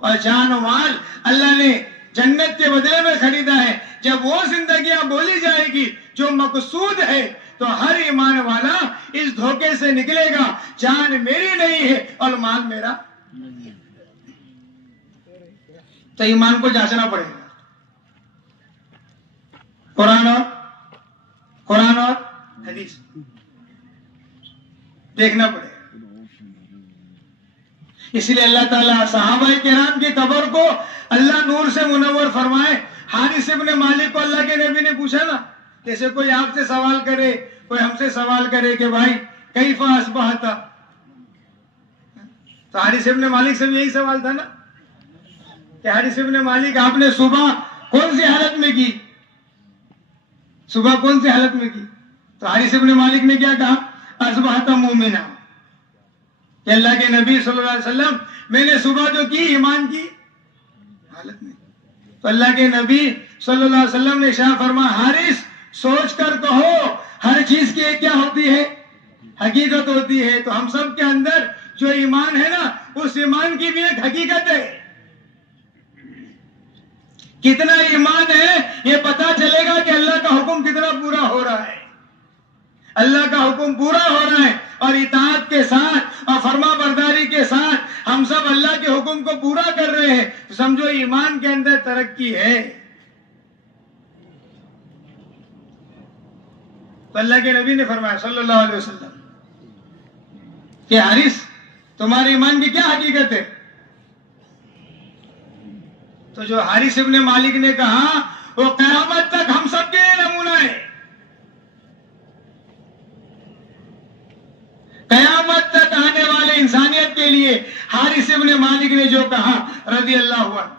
اور جان و مال اللہ نے جنت کے بدلے میں خریدا ہے۔ جب وہ زندگیاں بولی جائے گی جو مقصود ہے تو ہر ایمان والا اس دھوکے سے نکلے گا، جان میری نہیں ہے اور مال میرا۔ تو ایمان کو جانچنا پڑے گا، قرآن اور حدیث دیکھنا پڑے گا۔ اس لیے اللہ تعالیٰ صحابہ کرام کی قبر کو اللہ نور سے منور فرمائے۔ حارث ابن مالک کو اللہ کے نبی نے پوچھا نا، جیسے کوئی آپ سے سوال کرے، کوئی ہم سے سوال کرے کہ بھائی کیف اصبحت، تو حارث ابن مالک سے بھی یہی سوال تھا نا کہ حارث ابن مالک آپ نے صبح کون سی حالت میں کی، صبح کون سی حالت میں کی؟ تو حارث ابن مالک نے کیا کہا؟ اصبحت مومنا، کہ اللہ کے نبی صلی اللہ علیہ وسلم میں نے صبح جو کی ایمان کی حالت میں۔ تو اللہ کے نبی صلی اللہ علیہ وسلم نے ارشاد فرمایا، حارث سوچ کر کہو، ہر چیز کی ایک کیا ہوتی ہے؟ حقیقت ہوتی ہے۔ تو ہم سب کے اندر جو ایمان ہے نا، اس ایمان کی بھی ایک حقیقت ہے۔ کتنا ایمان ہے یہ پتا چلے گا کہ اللہ کا حکم کتنا پورا ہو رہا ہے۔ اللہ کا حکم پورا ہو رہا ہے اور اطاعت کے ساتھ اور فرما برداری کے ساتھ ہم سب اللہ کے حکم کو پورا کر رہے ہیں، تو سمجھو ایمان کے اندر ترقی ہے۔ تو اللہ کے نبی نے فرمایا صلی اللہ علیہ وسلم کہ حارث تمہارے ایمان کی کیا حقیقت ہے؟ تو جو حارث ابن مالک نے کہا وہ قیامت تک ہم سب کے لیے نمونہ ہے، قیامت تک آنے والے انسانیت کے لیے حارث ابن مالک نے جو کہا رضی اللہ عنہ۔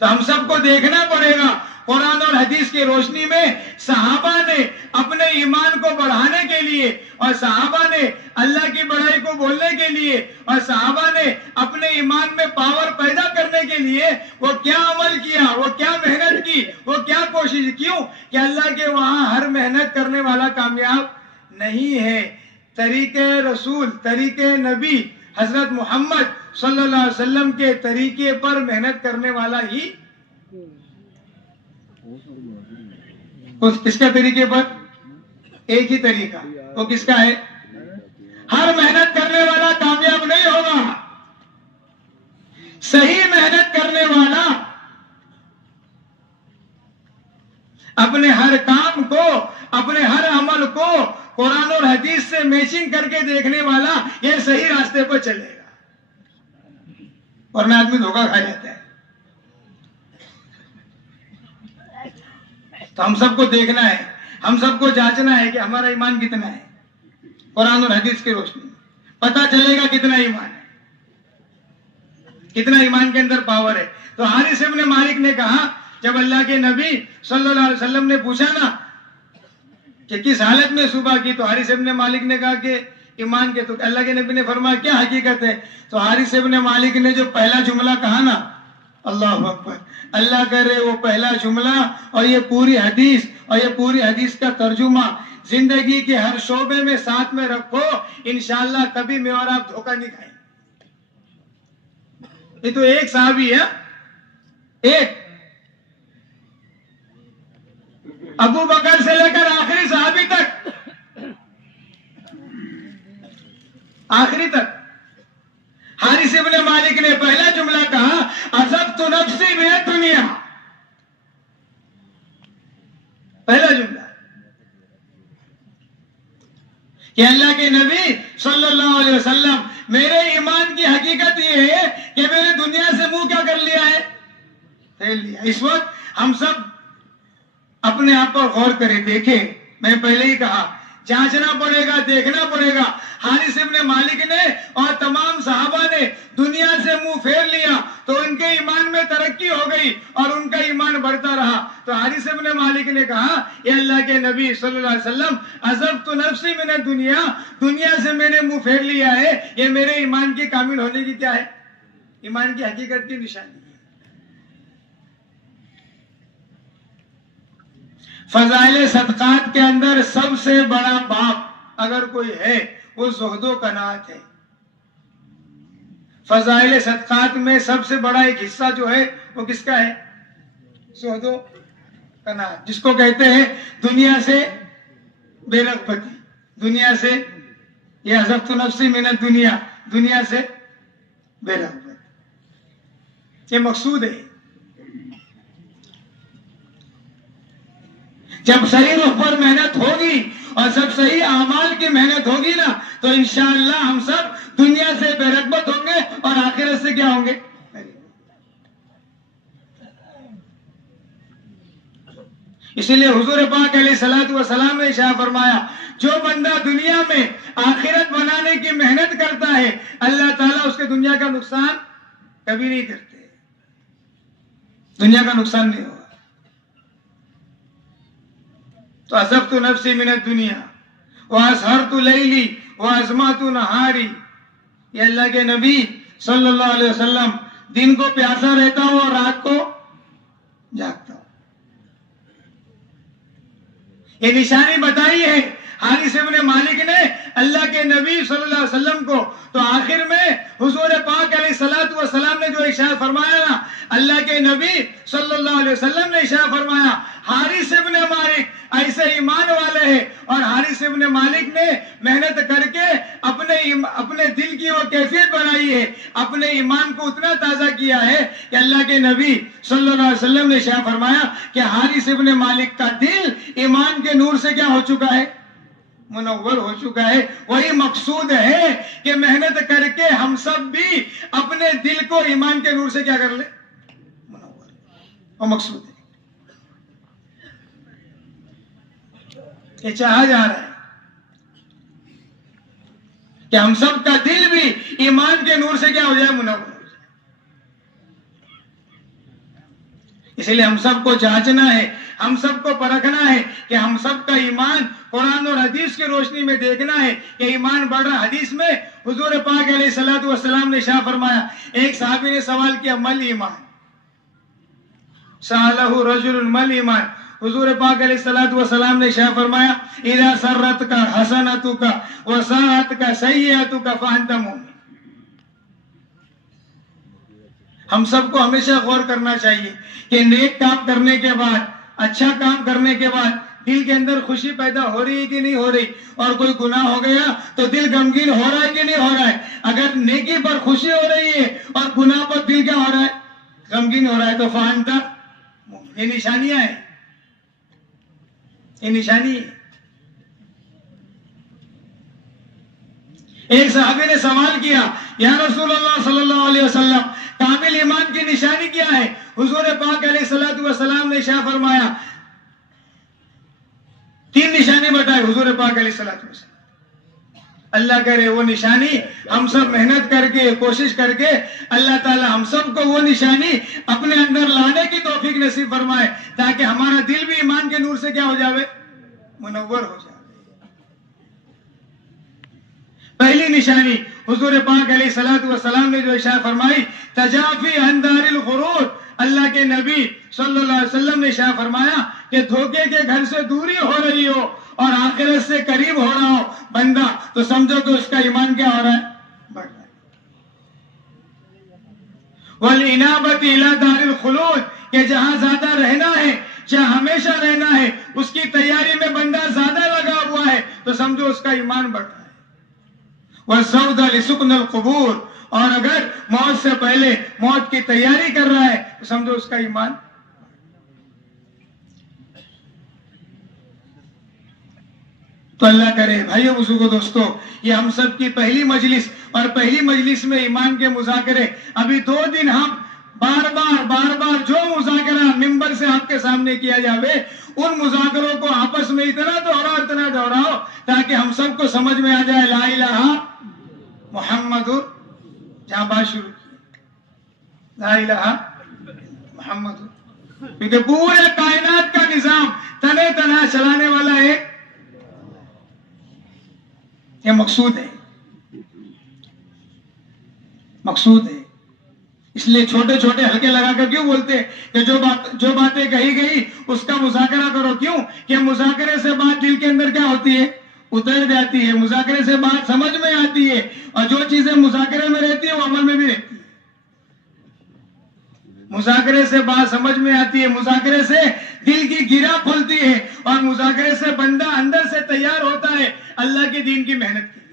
تو ہم سب کو دیکھنا پڑے گا قرآن اور حدیث کی روشنی میں صحابہ نے اپنے ایمان کو بڑھانے کے لیے اور صحابہ نے اللہ کی بڑائی کو بولنے کے لیے اور صحابہ نے اپنے ایمان میں پاور پیدا کرنے کے لیے وہ کیا عمل کیا، وہ کیا محنت کی، وہ کیا کوشش، کیوں کہ اللہ کے وہاں ہر محنت کرنے والا کامیاب نہیں ہے۔ طریقے رسول، طریقے نبی حضرت محمد صلی اللہ علیہ وسلم کے طریقے پر محنت کرنے والا ہی، کس کا طریقے پر؟ ایک ہی طریقہ، وہ کس کا ہے؟ ہر محنت کرنے والا کامیاب نہیں ہوگا، صحیح محنت کرنے والا اپنے ہر کام کو، اپنے ہر عمل کو قرآن اور حدیث سے میچنگ کر کے دیکھنے والا یہ صحیح راستے پر چلے گا، ورنہ آدمی دھوکہ کھا جاتا ہے۔ تو ہم سب کو دیکھنا ہے، ہم سب کو جانچنا ہے کہ ہمارا ایمان کتنا ہے۔ قرآن اور حدیث کی روشنی پتا چلے گا کتنا ایمان ہے، کتنا ایمان کے اندر پاور ہے۔ تو حارث ابن مالک نے کہا، جب اللہ کے نبی صلی اللہ علیہ وسلم نے پوچھا نا کہ کس حالت میں صبح کی، تو حارث ابن مالک نے کہا کہ ایمان کے۔ تو اللہ کے نبی نے فرمایا کیا حقیقت ہے؟ تو حارث ابن مالک نے جو پہلا جملہ کہا نا، اللہ اکبر، اللہ کرے وہ پہلا جملہ اور یہ پوری حدیث اور یہ پوری حدیث کا ترجمہ زندگی کے ہر شعبے میں ساتھ میں رکھو، انشاءاللہ کبھی میں اور آپ دھوکہ نہیں کھائیں۔ یہ تو ایک صحابی ہے، ایک ابو بکر سے لے کر آخری صحابی تک، آخری تک حارث ابن مالک نے پہلا جملہ کہا، عذبت نفسی من الدنیا، پہلا جملہ کہ اللہ کے نبی صلی اللہ علیہ وسلم میرے ایمان کی حقیقت یہ ہے کہ میں نے دنیا سے منہ کیا کر لیا ہے؟ پھیل لیا۔ اس وقت ہم سب اپنے آپ پر غور کریں، دیکھیں، میں پہلے ہی کہا جانچنا پڑے گا، دیکھنا پڑے گا حارث ابن مالک نے اور تمام صحابہ نے دنیا سے منہ پھیر لیا تو ان کے ایمان میں ترقی ہو گئی اور ان کا ایمان بڑھتا رہا. تو حارث ابن مالک نے کہا اے اللہ کے نبی صلی اللہ علیہ وسلم عذبت نفسی من الدنیا، دنیا سے میں نے منہ پھیر لیا ہے، یہ میرے ایمان کے کامل ہونے کی کیا ہے؟ ایمان کی حقیقت کی نشانی ہے. فضائل صدقات کے اندر سب سے بڑا باب اگر کوئی ہے وہ زہد و قناعت ہے. فضائل صدقات میں سب سے بڑا ایک حصہ جو ہے وہ کس کا ہے؟ زہد و قناعت، جس کو کہتے ہیں دنیا سے بے رغبتی. دنیا سے یہ عذبت نفسی من الدنیا، دنیا سے بے رغبت، یہ مقصود ہے. جب صحیح رخ پر محنت ہوگی اور سب صحیح اعمال کی محنت ہوگی نا تو انشاءاللہ ہم سب دنیا سے بے رغبت ہوں گے اور آخرت سے کیا ہوں گے؟ اسی لیے حضور پاک علیہ الصلوۃ والسلام نے ارشاد فرمایا جو بندہ دنیا میں آخرت بنانے کی محنت کرتا ہے اللہ تعالیٰ اس کے دنیا کا نقصان کبھی نہیں کرتے، دنیا کا نقصان نہیں ہوگا. تو عذبت نفسی من الدنیا واسہرت لیلی وازمات نہاری، یہ اللہ کے نبی صلی اللہ علیہ وسلم دن کو پیاسا رہتا ہوں اور رات کو جاگتا ہوں. یہ نشانی بتائی ہے حارث ابن مالک نے اللہ کے نبی صلی اللہ علیہ وسلم کو. تو آخر میں حضور پاک علیہ الصلوۃ والسلام نے جو ارشاد فرمایا نا، اللہ کے نبی صلی اللہ علیہ وسلم نے ارشاد فرمایا حارث ابن مالک ایسے ایمان والے ہیں، اور حارث ابن مالک نے محنت کر کے اپنے دل کی وہ کیفیت بنائی ہے، اپنے ایمان کو اتنا تازہ کیا ہے کہ اللہ کے نبی صلی اللہ علیہ وسلم نے ارشاد فرمایا کہ حارث ابن مالک کا دل ایمان کے نور سے کیا ہو چکا ہے؟ منور ہو چکا ہے. وہی مقصود ہے کہ محنت کر کے ہم سب بھی اپنے دل کو ایمان کے نور سے کیا کر لیں؟ منور. وہ مقصود ہے، یہ چاہا جا رہا ہے کہ ہم سب کا دل بھی ایمان کے نور سے کیا ہو جائے؟ منور ہو جائے. اسی لیے ہم سب کو جانچنا ہے، ہم سب کو پرکھنا ہے کہ ہم سب کا ایمان قرآن اور حدیث کی روشنی میں دیکھنا ہے کہ ایمان بڑھ رہا. حدیث میں حضور پاک علیہ الصلوۃ والسلام نے ارشاد فرمایا، ایک صحابی نے سوال کیا مل ایمان، سألہ رجل مل ایمان. حضور پاک علیہ الصلوۃ والسلام نے ارشاد فرمایا اذا سرتک حسنتک وساءتک سیئتک فانت مؤمن. ہم سب کو ہمیشہ غور کرنا چاہیے کہ نیک کام کرنے کے بعد، اچھا کام کرنے کے بعد دل کے اندر خوشی پیدا ہو رہی ہے کہ نہیں ہو رہی، اور کوئی گناہ ہو گیا تو دل غمگین ہو رہا ہے کہ نہیں ہو رہا ہے. اگر نیکی پر خوشی ہو رہی ہے اور گناہ پر دل کیا ہو رہا ہے؟ غمگین ہو رہا ہے، تو فانت مؤمن. یہ نشانیاں ہیں، یہ نشانی ہے. ایک صحابی نے سوال کیا یا رسول اللہ صلی اللہ علیہ وسلم کامل ایمان کی نشانی کیا ہے؟ حضور پاک علیہ الصلوۃ والسلام نے ارشاد فرمایا 3 نشانی بتائے حضور پاک علیہ الصلوۃ والسلام. اللہ کرے وہ نشانی ہم سب محنت کر کے کوشش کر کے اللہ تعالی ہم سب کو وہ نشانی اپنے اندر لانے کی توفیق نصیب فرمائے تاکہ ہمارا دل بھی ایمان کے نور سے کیا ہو جاوے؟ منور ہو جائے. پہلی نشانی حضور پاک علیہ الصلوۃ والسلام نے جو ارشاد فرمائی تجافی عن دار الغرور. اللہ کے نبی صلی اللہ علیہ وسلم نے ارشاد فرمایا کہ دھوکے کے گھر سے دوری ہو رہی ہو اور آخرت سے قریب ہو رہا ہو بندہ تو سمجھو کہ اس کا ایمان کیا ہو رہا ہے؟ بڑھ رہا ہے. والانابۃ الی دار الخلود، کہ جہاں زیادہ رہنا ہے، جہاں ہمیشہ رہنا ہے، اس کی تیاری میں بندہ زیادہ لگا ہوا ہے تو سمجھو اس کا ایمان بڑھ رہا ہے. والزود لسکن القبور، اور اگر موت سے پہلے موت کی تیاری کر رہا ہے تو سمجھو اس کا ایمان. تو اللہ کرے بھائیو بزرگو دوستو، یہ ہم سب کی پہلی مجلس، اور پہلی مجلس میں ایمان کے مذاکرے. ابھی 2 دن ہم بار بار جو مذاکرہ ممبر سے آپ کے سامنے کیا جاوے ان مذاکروں کو آپس میں اتنا دہراؤ تاکہ ہم سب کو سمجھ میں آ جائے لا الہ محمد، جہاں بات شروع کی لا الہ محمد، کیونکہ پورے کائنات کا نظام تنے تنہا چلانے والا ایک یہ مقصود ہے، مقصود ہے۔ اس لیے چھوٹے چھوٹے ہلکے لگا کر کیوں بولتے کہ جو باتیں کہی گئی اس کا مذاکرہ کرو، کیوں کہ مذاکرے سے بات دل کے اندر کیا ہوتی ہے، اتر جاتی ہے، مذاکرے سے بات سمجھ میں آتی ہے، اور جو چیزیں مذاکرے میں رہتی ہے وہ عمل میں بھی رہتی ہے۔ مذاکرے سے بات سمجھ میں آتی ہے، مذاکرے سے دل کی گرہ کھلتی ہے، اور مذاکرے سے بندہ اندر سے تیار ہوتا ہے اللہ کے دین کی محنت کے لیے۔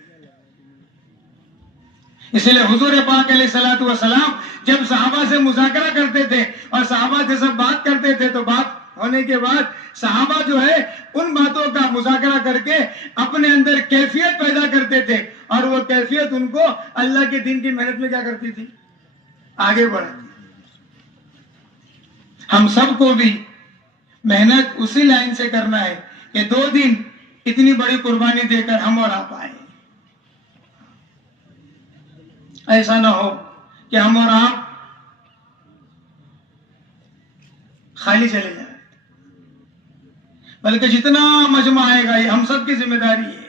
اس لیے حضور پاک علیہ الصلوۃ والسلام جب صحابہ سے مذاکرہ کرتے تھے اور صحابہ سے سب بات کرتے تھے تو بات ہونے کے بعد صحابہ جو ہے ان باتوں کا مذاکرہ کر کے اپنے اندر کیفیت پیدا کرتے تھے، اور وہ کیفیت ان کو اللہ کے دین کی محنت میں کیا کرتی تھی، آگے بڑھاتی۔ ہم سب کو بھی محنت اسی لائن سے کرنا ہے کہ 2 دن اتنی بڑی قربانی دے کر ہم اور آپ آئے، ایسا نہ ہو کہ ہم اور آپ خالی چلے جائیں، بلکہ جتنا مجمع آئے گا یہ ہم سب کی ذمہ داری ہے،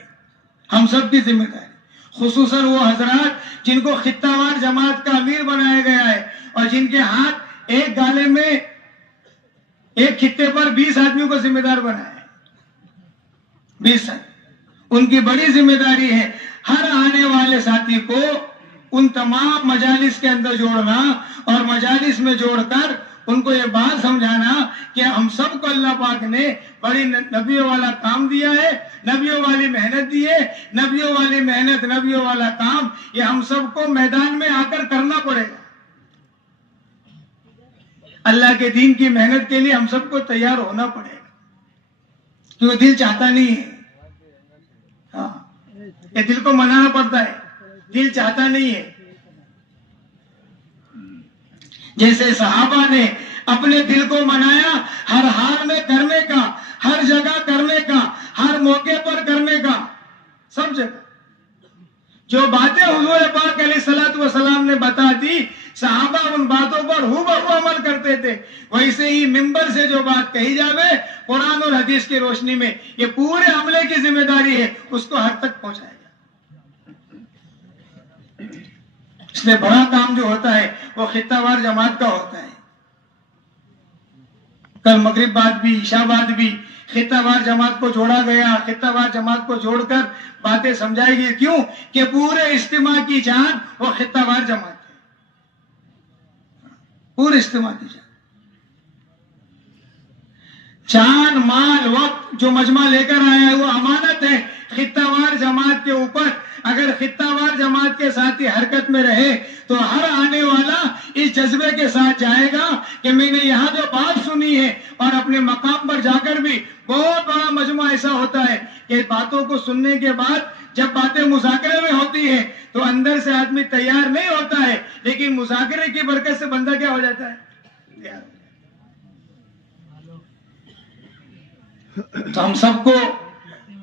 ہم سب کی ذمہ داری، خصوصاً وہ حضرات جن کو خطہ وار جماعت کا امیر بنایا گیا ہے اور جن کے ہاتھ ایک گالے میں ایک خطے پر 20 آدمیوں کو ذمہ دار بنایا ہے، 20 ان کی بڑی ذمہ داری ہے ہر آنے والے ساتھی کو ان تمام مجالس کے اندر جوڑنا اور مجالس میں جوڑ کر ان کو یہ بات سمجھانا کہ ہم سب کو اللہ پاک نے بڑی نبیوں والا کام دیا ہے، نبیوں والی محنت دی ہے، نبیوں والی محنت، نبیوں والا کام یہ ہم سب کو میدان میں آ کر کرنا پڑے گا۔ اللہ کے دین کی محنت کے لیے ہم سب کو تیار ہونا پڑے گا، کیونکہ دل چاہتا نہیں ہے، ہاں یہ دل کو منانا پڑتا ہے، دل چاہتا نہیں ہے۔ جیسے صحابہ نے اپنے دل کو منایا ہر حال میں کرنے کا، ہر جگہ کرنے کا، ہر موقع پر کرنے کا، سب جگہ جو باتیں حضور پاک علیہ الصلوۃ والسلام نے بتا دی صحابہ ان باتوں پر ہو بہو عمل کرتے تھے۔ ویسے ہی ممبر سے جو بات کہی جاوے قرآن اور حدیث کی روشنی میں یہ پورے عملے کی ذمہ داری ہے اس کو ہر تک پہنچائے گا۔ اس لیے بڑا کام جو ہوتا ہے وہ خطہ وار جماعت کا ہوتا ہے۔ کل مغرب بعد بھی عشاء بعد بھی خطہ وار جماعت کو جوڑا گیا، خطہ وار جماعت کو جوڑ کر باتیں سمجھائی گئی، کیوں کہ پورے اجتماع کی جان وہ خطہ وار جماعت ہے، پورے اجتماع کی جان مال وقت جو مجمع لے کر آیا ہے وہ امانت ہے خطہ وار جماعت کے اوپر۔ اگر خطہ وار جماعت کے ساتھ حرکت میں رہے تو ہر آنے والا اس جذبے کے ساتھ جائے گا کہ میں نے یہاں جو بات سنی ہے، اور اپنے مقام پر جا کر بھی بہت بڑا مجمع ایسا ہوتا ہے کہ باتوں کو سننے کے بعد جب باتیں مذاکرے میں ہوتی ہیں تو اندر سے آدمی تیار نہیں ہوتا ہے، لیکن مذاکرے کی برکت سے بندہ کیا ہو جاتا ہے، تو ہم سب کو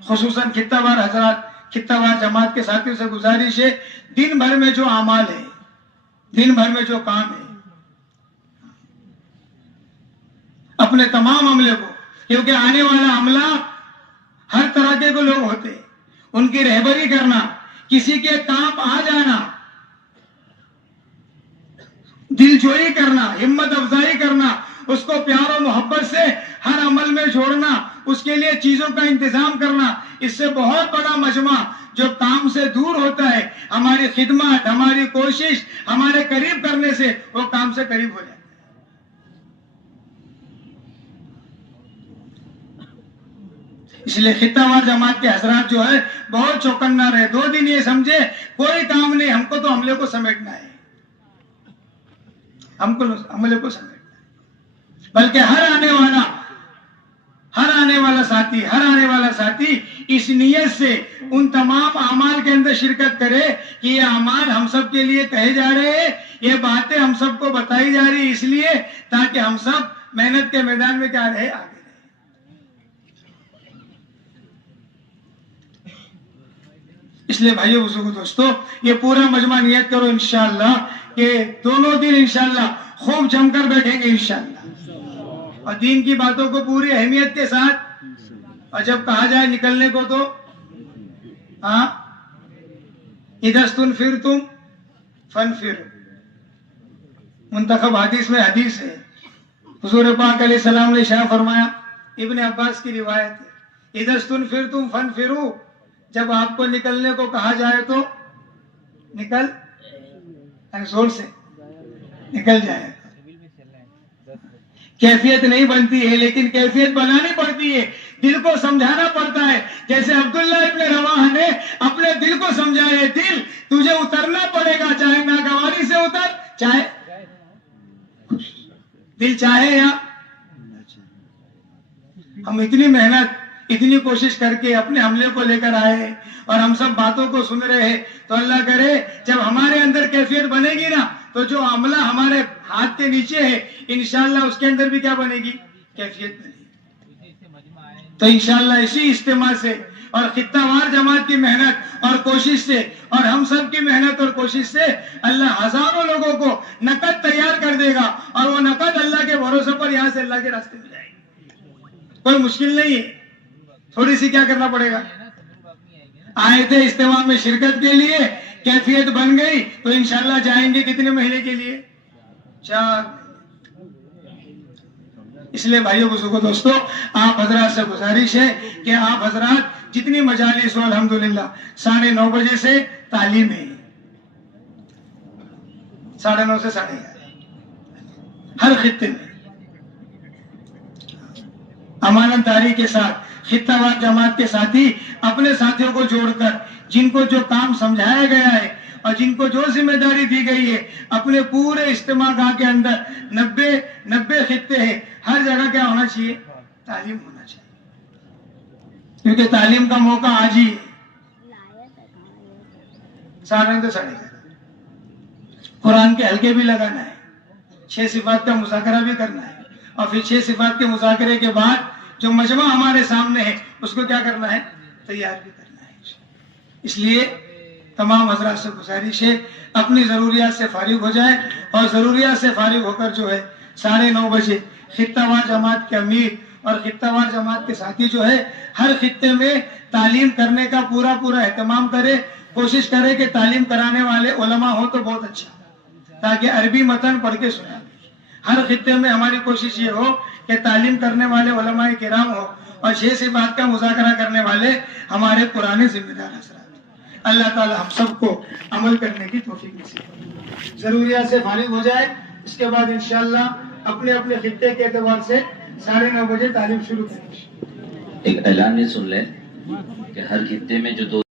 خصوصاً خطہ وار حضرات، خطہ وار جماعت کے ساتھیوں سے گزارش ہے دن بھر میں جو اعمال ہے، دن بھر میں جو کام ہے، اپنے تمام عملے کو، کیونکہ آنے والا عملہ ہر طرح کے لوگ ہوتے ہیں، ان کی رہبری کرنا، کسی کے کام آ جانا، دل جوئی کرنا، ہمت افزائی کرنا، اس کو پیار و محبت سے ہر عمل میں جوڑنا، اس کے لیے چیزوں کا انتظام کرنا، اس سے بہت بڑا مجمع جو کام سے دور ہوتا ہے، ہماری خدمت، ہماری کوشش ہمارے قریب کرنے سے وہ کام سے قریب ہو جاتا ہے۔ اس لیے خطہ وار جماعت کے حضرات جو ہے بہت چوکنا رہے، 2 دن یہ سمجھے کوئی کام نہیں، ہم کو تو عملے کو سمیٹنا ہے، ہم کو عملے کو سمیٹنا ہے، بلکہ ہر ہر آنے والا ساتھی اس نیت سے ان تمام اعمال کے اندر شرکت کرے کہ یہ اعمال ہم سب کے لیے کہے جا رہے ہیں، یہ باتیں ہم سب کو بتائی جا رہی اس لیے تاکہ ہم سب محنت کے میدان میں کیا رہے، آگے رہے۔ اس لیے بھائیو بزرگو دوستو، یہ پورا مجمع نیت کرو انشاءاللہ کہ دونوں دن انشاءاللہ خوب جم کر بیٹھیں گے انشاءاللہ، اور دین کی باتوں کو پوری اہمیت کے ساتھ، اور جب کہا جائے نکلنے کو تو اِذَا اسْتُنْفِرْتُمْ فَانْفِرُوا، منتخب حدیث میں حدیث ہے، حضور پاک علیہ السلام نے ارشاد فرمایا، ابن عباس کی روایت ہے، اِذَا اسْتُنْفِرْتُمْ فَانْفِرُوا، جب آپ کو نکلنے کو کہا جائے تو نکل، زور سے نکل جائے۔ کیفیت نہیں بنتی ہے لیکن کیفیت بنانی پڑتی ہے، دل کو سمجھانا پڑتا ہے، جیسے عبداللہ ابن رواحہ نے اپنے دل کو سمجھایا، دل تجھے اترنا پڑے گا، چاہے ناگواری سے اتر، چاہے دل چاہے یا ہم اتنی محنت اتنی کوشش کر کے اپنے عملے کو لے کر آئے ہیں اور ہم سب باتوں کو سن رہے ہیں، تو اللہ کرے جب ہمارے اندر کیفیت بنے گی نا تو جو عملہ ہمارے ہاتھ کے نیچے ہے انشاءاللہ اس کے اندر بھی کیا بنے گی، کیفیت بنے گی۔ تو انشاءاللہ اسی اجتماع سے اور خطہ وار جماعت کی محنت اور کوشش سے اور ہم سب کی محنت اور کوشش سے اللہ ہزاروں لوگوں کو نقد تیار کر دے گا، اور وہ نقد اللہ کے بھروسے پر یہاں سے اللہ کے راستے میں جائے گی۔ کوئی مشکل نہیں ہے، تھوڑی سی کیا کرنا پڑے گا، آئے تھے اجتماع میں شرکت کے لیے، کیفیت بن گئی تو انشاءاللہ جائیں گے کتنے مہینے کے لیے، 4۔ اس لیے بھائیو بزرگو دوستو، آپ حضرات سے گزارش ہے کہ آپ حضرات جتنی مجالس ہو الحمدللہ 9:30 بجے سے تعلیم ہے، 9:30 سے 11:30 ہر خطے میں امانت داری کے ساتھ خطہ وار جماعت کے ساتھی اپنے ساتھیوں کو جوڑ کر جن کو جو کام سمجھایا گیا ہے اور جن کو جو ذمہ داری دی گئی ہے، اپنے پورے اجتماع گاہ کے اندر 90 خطے ہیں، ہر جگہ کیا ہونا چاہیے، تعلیم ہونا چاہیے، کیونکہ تعلیم کا موقع آج ہی ہے۔ 9:30 سے 11:30 قرآن کے حلقے بھی لگانا ہے، 6 صفات کا مذاکرہ بھی کرنا ہے، اور پھر 6 صفات کے مذاکرے کے بعد جو مجمع ہمارے سامنے ہے اس کو کیا کرنا ہے، تیار بھی کرنا ہے۔ اس لیے تمام حضرات سے گزارش ہے اپنی ضروریات سے فارغ ہو جائے، اور ضروریات سے فارغ ہو کر جو ہے 9:30 بجے خطہ وار جماعت کے امیر اور خطہ وار جماعت کے ساتھی جو ہے ہر خطے میں تعلیم کرنے کا پورا اہتمام کرے، کوشش کرے کہ تعلیم کرانے والے علماء ہو تو بہت اچھا، تاکہ عربی متن پڑھ کے سنا۔ ہر خطے میں ہماری کوشش یہ ہو کہ تعلیم کرنے والے علماء کرام ہو، اور 6 صفات کا مذاکرہ کرنے والے ہمارے پرانے ذمہ دار حضرات۔ اللہ تعالی ہم سب کو عمل کرنے کی توفیق نصیب فرمائے۔ ضروریات سے فارغ ہو جائے، اس کے بعد انشاءاللہ اپنے خطے کے اعتبار سے 9:30 بجے تعلیم شروع کریں۔ ایک اعلان یہ سن لیں کہ ہر خطے میں جو 2